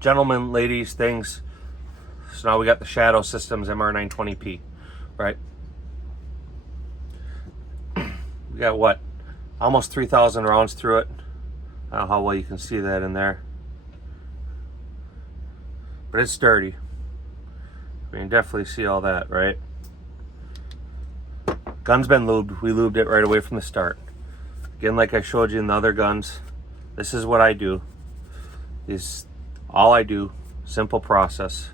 Gentlemen, ladies, things. So now we got the Shadow Systems MR920P, right? We got what? Almost 3,000 rounds through it. I don't know how well you can see that in there. But it's sturdy. You can definitely see all that, right? Gun's been lubed. We lubed it right away from the start. Again, like I showed you in the other guns, this is what I do. Is all I do. Simple process.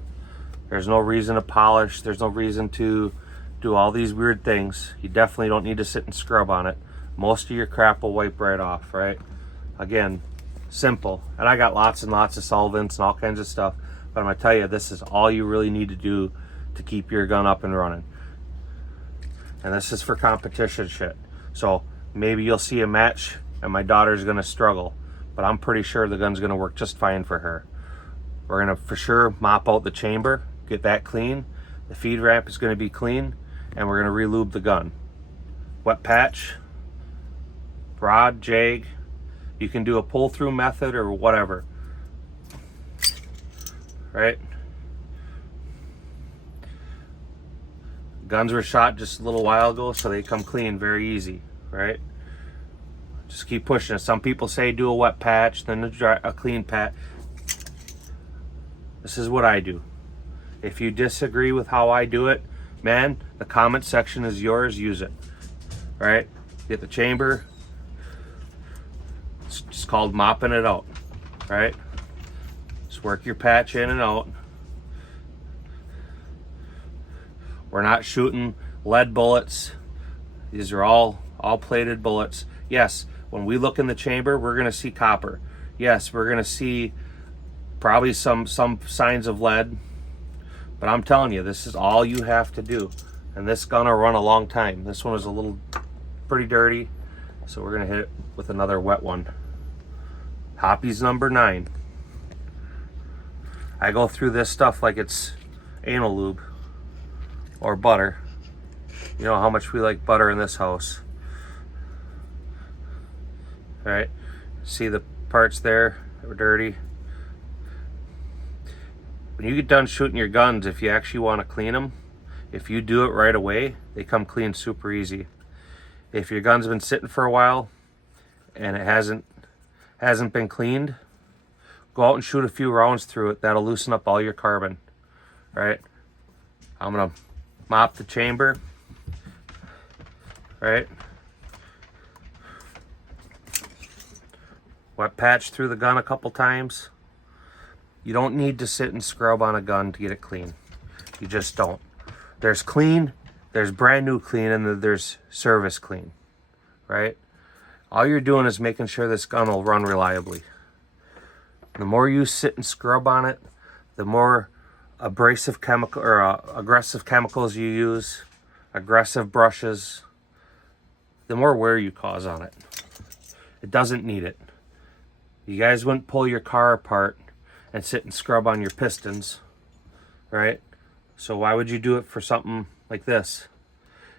There's no reason to polish. There's no reason to do all these weird things. You definitely don't need to sit and scrub on it. Most of your crap will wipe right off, right? Again, simple. And I got lots and lots of solvents and all kinds of stuff. But I'm going to tell you, this is all you really need to do to keep your gun up and running. And this is for competition shit. So maybe you'll see a match and my daughter's going to struggle. But I'm pretty sure the gun's going to work just fine for her. We're going to for sure mop out the chamber, get that clean. The feed ramp is going to be clean. And we're going to re-lube the gun. Wet patch, rod, jag. You can do a pull-through method or whatever. Right? Guns were shot just a little while ago, so they come clean very easy, right? Just keep pushing it. Some people say do a wet patch, then a clean patch. This is what I do. If you disagree with how I do it, man, the comment section is yours. Use it, right? Get the chamber. It's just called mopping it out, right? Just work your patch in and out. We're not shooting lead bullets. These are all plated bullets. Yes, when we look in the chamber, we're going to see copper. Yes, we're going to see probably some signs of lead. But I'm telling you, this is all you have to do. And this gun will run a long time. This one is a little pretty dirty. So we're going to hit it with another wet one. Hoppy's number 9. I go through this stuff like it's anal lube or butter. You know how much we like butter in this house. All right, see the parts there that were dirty? When you get done shooting your guns, if you actually want to clean them, if you do it right away, they come clean super easy. If your gun's been sitting for a while and it hasn't been cleaned, go out and shoot a few rounds through it. That'll loosen up all your carbon, right? I'm gonna mop the chamber, right? Wet patch through the gun a couple times. You don't need to sit and scrub on a gun to get it clean. You just don't. There's clean, there's brand new clean, and then there's service clean, right? All you're doing is making sure this gun will run reliably. The more you sit and scrub on it, the more abrasive chemical or aggressive chemicals you use, aggressive brushes, the more wear you cause on it. It doesn't need it. You guys wouldn't pull your car apart and sit and scrub on your pistons, right? So why would you do it for something like this?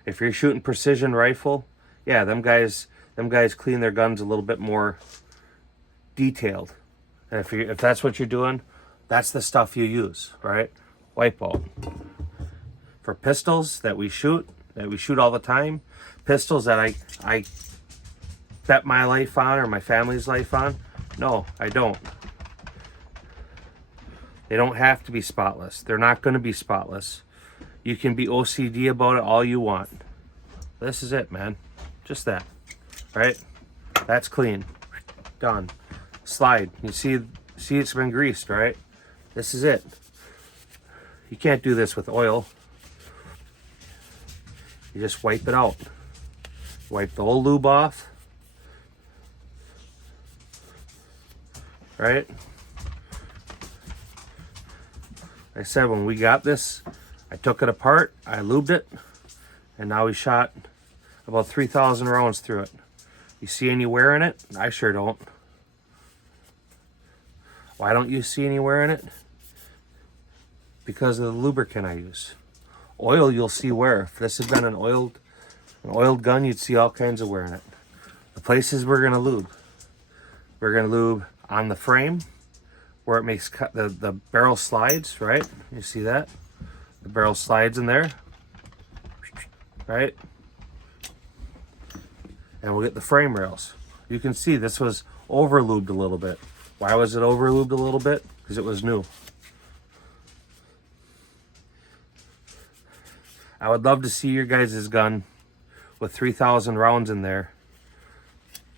If you're shooting precision rifle, yeah, them guys clean their guns a little bit more detailed. And if that's what you're doing, that's the stuff you use, right? Wipe out. For pistols that we shoot all the time, pistols that I bet my life on or my family's life on, no, I don't. They don't have to be spotless. They're not going to be spotless. You can be OCD about it all you want. This is it, man. Just that, right? That's clean. Done. Slide. You see it's been greased, right? This is it. You can't do this with oil. You just wipe it out. Wipe the whole lube off. Right? Like I said, when we got this, I took it apart, I lubed it, and now we shot about 3,000 rounds through it. You see any wear in it? I sure don't. Why don't you see any wear in it? Because of the lubricant I use. Oil, you'll see wear. If this had been an oiled gun, you'd see all kinds of wear in it. The places we're gonna lube on the frame, where it makes the barrel slides, right? You see that? The barrel slides in there, right? And we'll get the frame rails. You can see this was over lubed a little bit. Why was it over lubed a little bit? Because it was new. I would love to see your guys' gun with 3,000 rounds in there.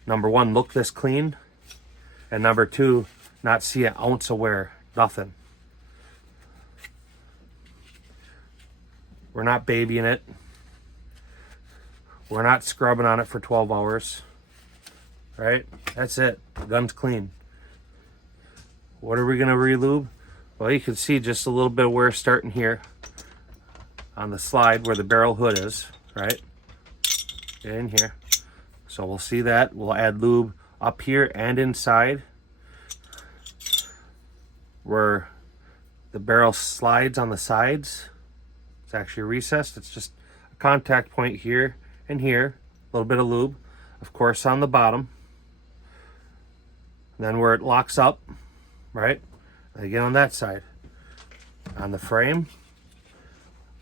Number one, look this clean. And number two, not see an ounce of wear. Nothing. We're not babying it. We're not scrubbing on it for 12 hours. Right? That's it. The gun's clean. What are we going to relube? Well, you can see just a little bit of wear starting here on the slide where the barrel hood is, right? In here. So we'll see that. We'll add lube up here and inside where the barrel slides on the sides. It's actually recessed. It's just a contact point here and here. A little bit of lube, of course, on the bottom. And then where it locks up, right? And again on that side. On the frame,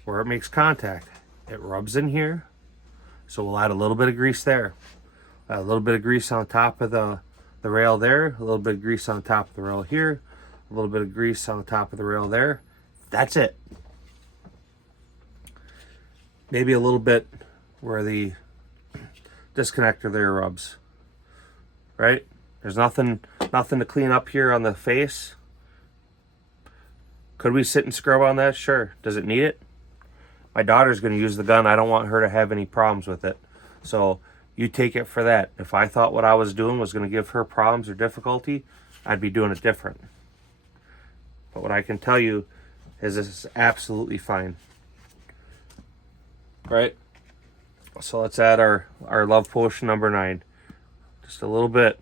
where it makes contact, it rubs in here. So we'll add a little bit of grease there. A little bit of grease on top of the rail there. A little bit of grease on top of the rail here. A little bit of grease on the top of the rail there. That's it. Maybe a little bit where the disconnector there rubs. Right? There's nothing to clean up here on the face. Could we sit and scrub on that? Sure. Does it need it? My daughter's going to use the gun. I don't want her to have any problems with it. So you take it for that. If I thought what I was doing was going to give her problems or difficulty, I'd be doing it different. But what I can tell you is this is absolutely fine. Right? So let's add our love potion number 9. Just a little bit.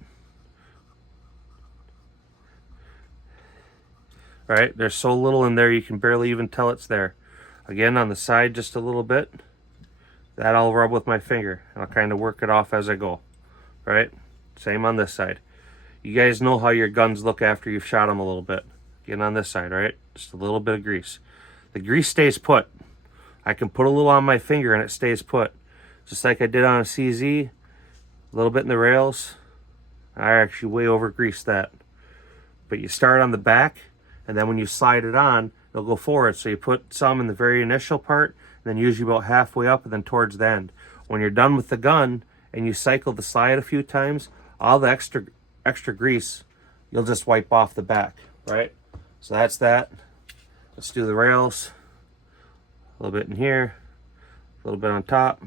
Right? There's so little in there you can barely even tell it's there. Again, on the side just a little bit. That I'll rub with my finger. I'll kind of work it off as I go. Right? Same on this side. You guys know how your guns look after you've shot them a little bit. Again on this side, right? Just a little bit of grease. The grease stays put. I can put a little on my finger and it stays put. Just like I did on a CZ. A little bit in the rails. I actually way over greased that. But you start on the back, and then when you slide it on, it'll go forward. So you put some in the very initial part, and then usually about halfway up, and then towards the end. When you're done with the gun, and you cycle the slide a few times, all the extra grease, you'll just wipe off the back, right? So that's that. Let's do the rails. A little bit in here, a little bit on top.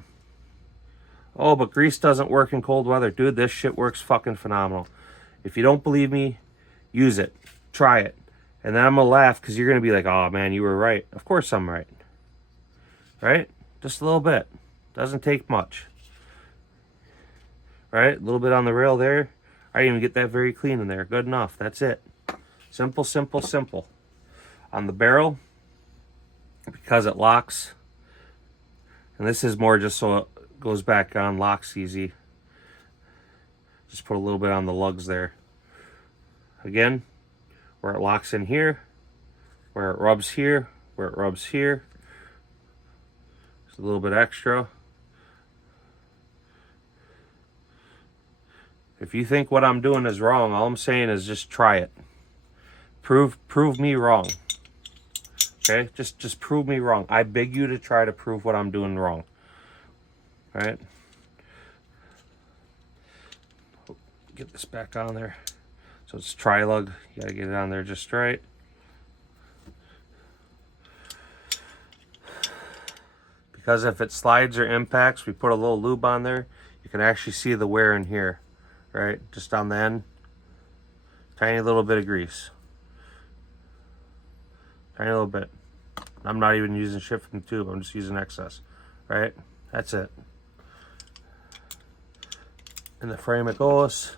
Oh, but grease doesn't work in cold weather. Dude, this shit works fucking phenomenal. If you don't believe me, use it. Try it. And then I'm going to laugh because you're going to be like, oh man, you were right. Of course I'm right. Right? Just a little bit. Doesn't take much. Right? A little bit on the rail there. I didn't even get that very clean in there. Good enough. That's it. Simple, simple, simple. On the barrel, because it locks, and this is more just so it goes back on, locks easy. Just put a little bit on the lugs there. Again, where it locks in here, where it rubs here, where it rubs here. Just a little bit extra. If you think what I'm doing is wrong, all I'm saying is just try it. Prove me wrong. Okay? Just prove me wrong. I beg you to try to prove what I'm doing wrong. Right? Get this back on there. So it's tri-lug. You gotta get it on there just right. Because if it slides or impacts, we put a little lube on there. You can actually see the wear in here. Right? Just on the end. Tiny little bit of grease. Tiny little bit. I'm not even using shit from the tube. I'm just using excess. Right? That's it. In the frame it goes.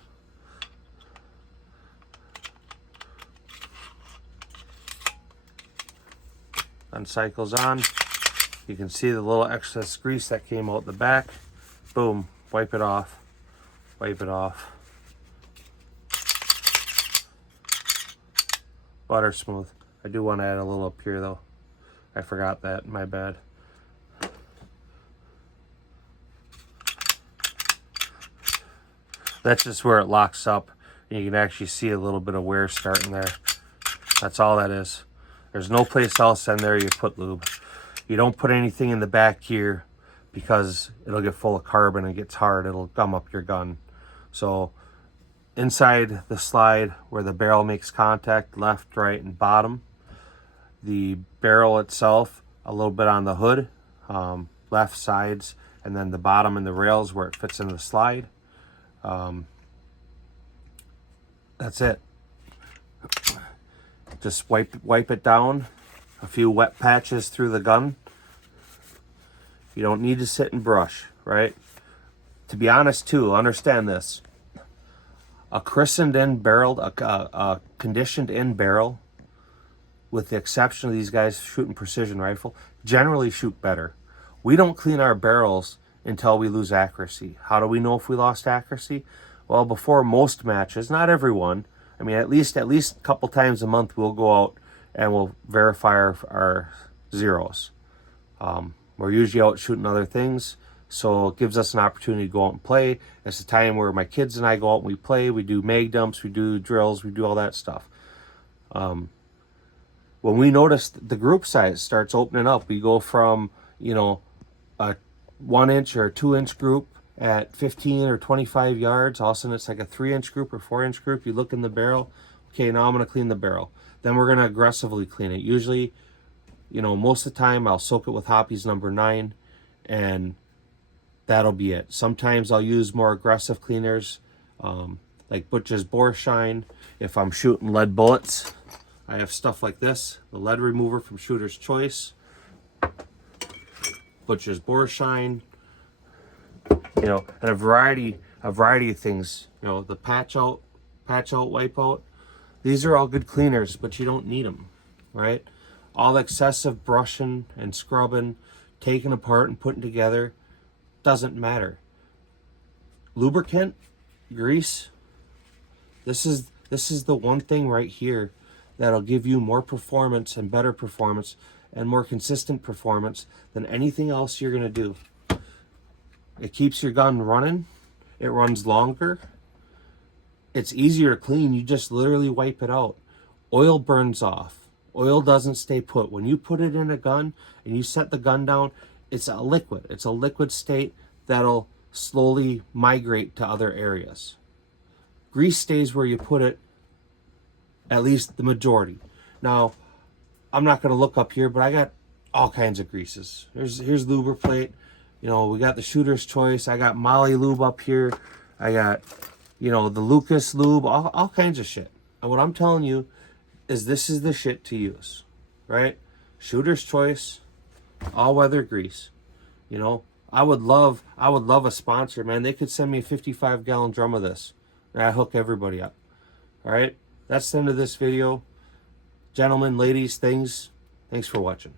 Then cycles on. You can see the little excess grease that came out the back. Boom. Wipe it off. Wipe it off. butter smooth. I do want to add a little up here though. I forgot that, my bad. That's just where it locks up. You can actually see a little bit of wear starting there. That's all that is. There's no place else in there you put lube. You don't put anything in the back here because it'll get full of carbon and it gets hard. It'll gum up your gun. So inside the slide where the barrel makes contact, left, right, and bottom, the barrel itself, a little bit on the hood, left sides, and then the bottom and the rails where it fits into the slide. That's it. Just wipe it down, a few wet patches through the gun. You don't need to sit and brush, right? To be honest too, understand this. A christened in barreled, a conditioned in barrel, with the exception of these guys shooting precision rifle, generally shoot better. We don't clean our barrels until we lose accuracy. How do we know if we lost accuracy? Well, before most matches, not everyone. I mean, at least a couple times a month, we'll go out and we'll verify our zeros. We're usually out shooting other things, so it gives us an opportunity to go out and play. It's a time where my kids and I go out and we play. We do mag dumps, we do drills, we do all that stuff. When we notice the group size starts opening up, we go from, you know, a 1 inch or 2 inch group at 15 or 25 yards. All of a sudden it's like a 3 inch group or 4 inch group. You look in the barrel. Okay, now I'm going to clean the barrel. Then we're going to aggressively clean it. Usually, you know, most of the time I'll soak it with Hoppy's number 9 and that'll be it. Sometimes I'll use more aggressive cleaners, like Butch's Bore Shine. If I'm shooting lead bullets, I have stuff like this, the lead remover from Shooter's Choice, Butch's Bore Shine, you know, and a variety of things. You know, the patch out, wipe out. These are all good cleaners, but you don't need them, right? All excessive brushing and scrubbing, taking apart and putting together, doesn't matter. Lubricant, grease, this is the one thing right here that'll give you more performance and better performance and more consistent performance than anything else you're gonna do. It keeps your gun running, it runs longer, it's easier to clean. You just literally wipe it out. Oil burns off. Oil doesn't stay put. When you put it in a gun and you set the gun down, it's a liquid. It's a liquid state that'll slowly migrate to other areas. Grease stays where you put it, at least the majority. Now, I'm not going to look up here, but I got all kinds of greases. Here's Lubriplate. You know, we got the Shooter's Choice. I got Molly Lube up here. I got, you know, the Lucas Lube, all kinds of shit. And what I'm telling you is this is the shit to use, right? Shooter's Choice, all-weather grease. You know, I would love a sponsor, man. They could send me a 55-gallon drum of this, and I hook everybody up. All right, that's the end of this video. Gentlemen, ladies, thanks for watching.